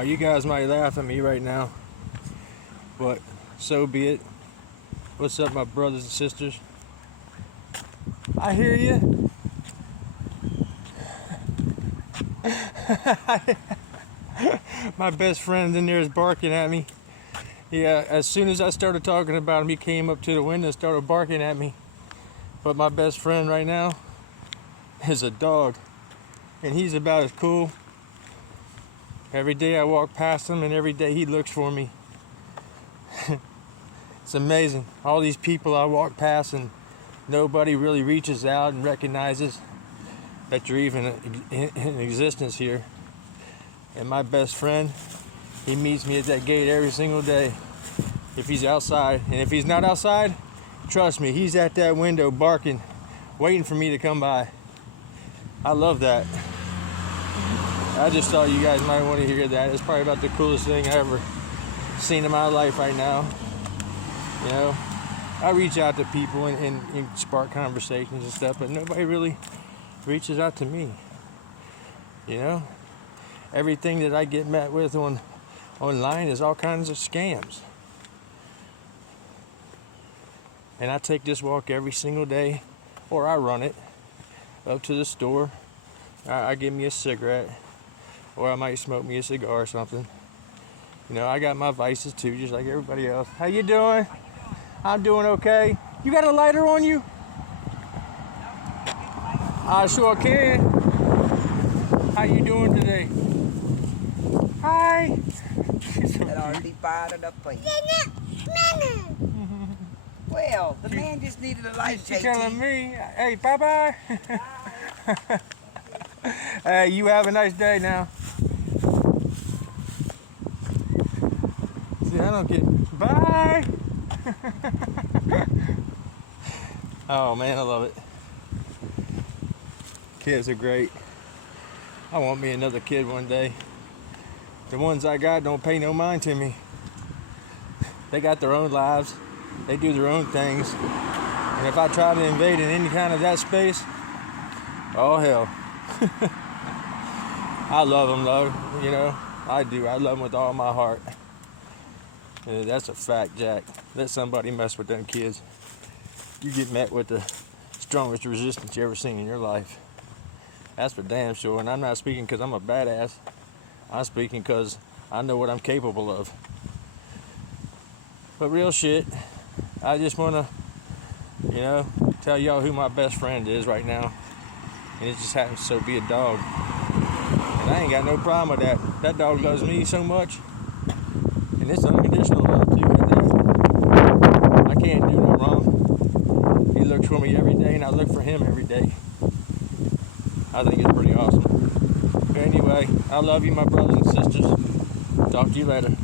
You guys might laugh at me right now, but so be it. What's up, my brothers and sisters? I hear you. My best friend in there is barking at me. Yeah, as soon as I started talking about him, he came up to the window and started barking at me. But my best friend right now is a dog, and he's about as cool. Every day I walk past him, and every day he looks for me. It's amazing. All these people I walk past, and nobody really reaches out and recognizes that you're even in existence here. And my best friend, he meets me at that gate every single day if he's outside. And if he's not outside, trust me, he's at that window barking, waiting for me to come by. I love that. I just thought you guys might want to hear that. It's probably about the coolest thing I ever seen in my life right now. You know, I reach out to people and spark conversations and stuff, but nobody really reaches out to me. You know, everything that I get met with online is all kinds of scams. And I take this walk every single day, or I run it up to the store. I get me a cigarette, or I might smoke me a cigar or something. You know, I got my vices too, just like everybody else. How you doing? I'm doing okay. You got a lighter on you? I sure can. How you doing today? Hi. Well, the man just needed a light. She's telling me, hey, bye-bye. Hey, you have a nice day now. See, I don't get, bye. Oh man, I love it. Kids are great. I want me another kid one day. The ones I got don't pay no mind to me. They got their own lives. They do their own things. And if I try to invade in any kind of that space, oh hell. I love them though, you know. I do. I love them with all my heart. That's a fact, Jack. Let somebody mess with them kids. You get met with the strongest resistance you ever seen in your life. That's for damn sure. And I'm not speaking because I'm a badass. I'm speaking because I know what I'm capable of. But real shit, I just want to, you know, tell y'all who my best friend is right now. And it just happens to so be a dog. And I ain't got no problem with that. That dog loves me so much. And it's unconditional love too right there. I can't do no wrong. He looks for me every day and I look for him every day. I think it's pretty awesome. But anyway, I love you, my brothers and sisters. Talk to you later.